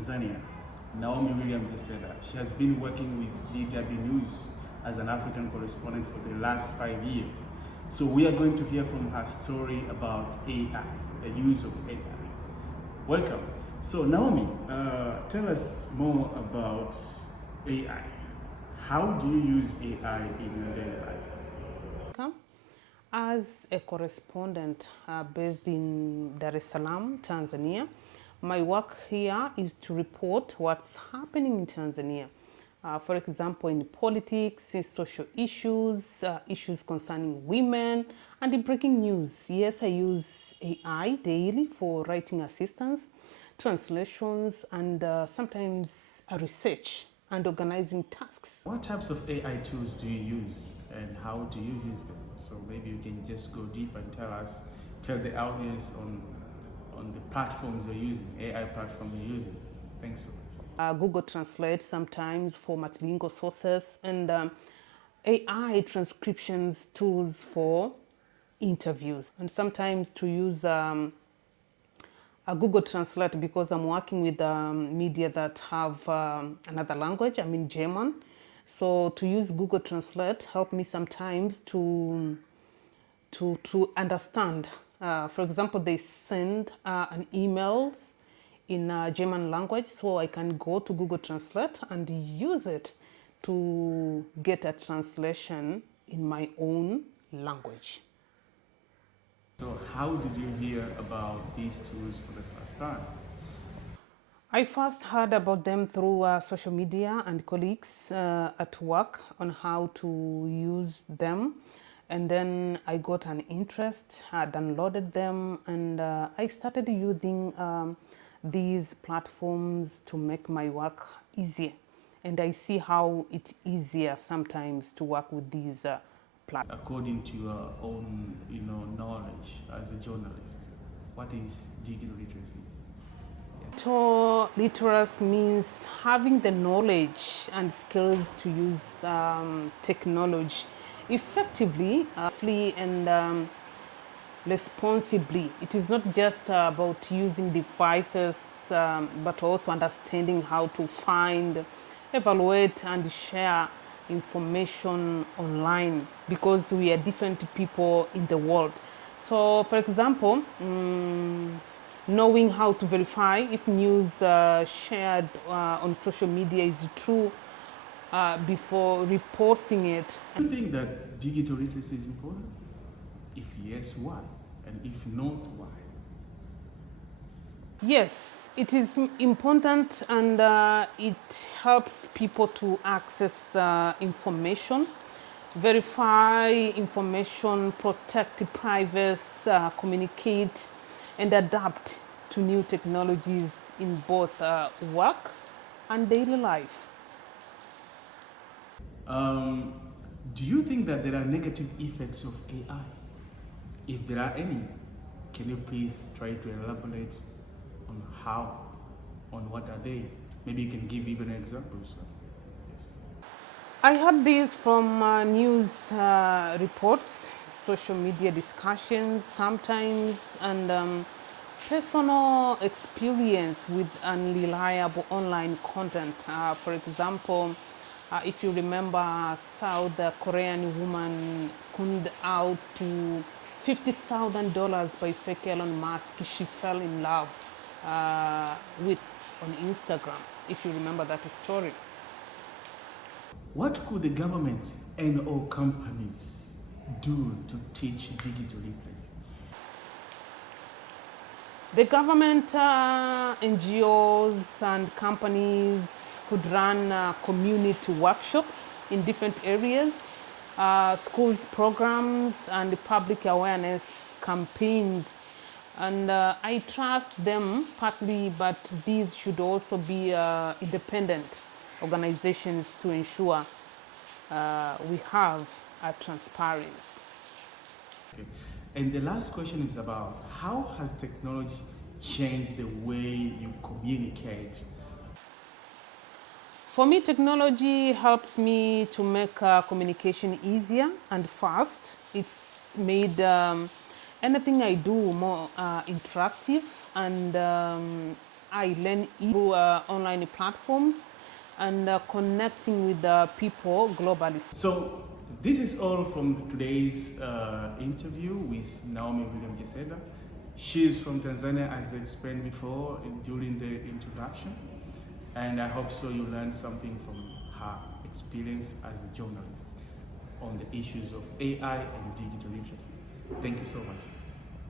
Tanzania. Naomi Williams just said that. She has been working with DW News as an African correspondent for the last 5 years. So we are going to hear from her story about AI, the use of AI. Welcome. So Naomi, tell us more about AI. How do you use AI in your daily life? As a correspondent based in Dar es Salaam, Tanzania, my work here is to report what's happening in Tanzania. For example, in politics, in social issues, issues concerning women, and in breaking news. Yes, I use AI daily for writing assistance, translations, and sometimes research and organizing tasks. What types of AI tools do you use and how do you use them? So maybe you can just go deep and tell the audience on the platforms you're using, AI platform you're using. Thanks so much. Google Translate sometimes for multilingual sources, and AI transcriptions tools for interviews, and sometimes to use a Google Translate because I'm working with media that have another language, I mean German. So to use Google Translate help me sometimes to understand. For example, they send an emails in German language, so I can go to Google Translate and use it to get a translation in my own language. So how did you hear about these tools for the first time? I first heard about them through social media and colleagues at work on how to use them. And then I got an interest, I downloaded them, and I started using these platforms to make my work easier. And I see how it's easier sometimes to work with these platforms. According to your own, knowledge as a journalist, what is digital literacy? Digital literacy means having the knowledge and skills to use technology effectively, and responsibly. It is not just about using devices, but also understanding how to find, evaluate, and share information online, because we are different people in the world. So, for example, knowing how to verify if news shared on social media is true before reposting it. Do you think that digital literacy is important? If yes, why? And if not, why? Yes, it is important, and it helps people to access information, verify information, protect privacy, communicate, and adapt to new technologies in both work and daily life. Do you think that there are negative effects of AI? If there are any, can you please try to elaborate on how, on what are they? Maybe you can give even examples. Yes. I heard this from news reports, social media discussions sometimes, and personal experience with unreliable online content. For example, if you remember, South Korean woman conned out to $50,000 by fake Elon Musk. She fell in love with on Instagram, if you remember that story. What could the government and or companies do to teach digital literacy? The government, NGOs, and companies could run community workshops in different areas, schools programs, and public awareness campaigns. And I trust them partly, but these should also be independent organizations to ensure we have a transparency. Okay. And the last question is about how has technology changed the way you communicate? For me, technology helps me to make communication easier and fast. It's made anything I do more interactive and AI, learn through online platforms and connecting with people globally. So this is all from today's interview with Naomi William Jeseda. She's from Tanzania, as I explained before during the introduction, and I hope so you learned something from her experience as a journalist on the issues of AI and digital literacy. Thank you so much.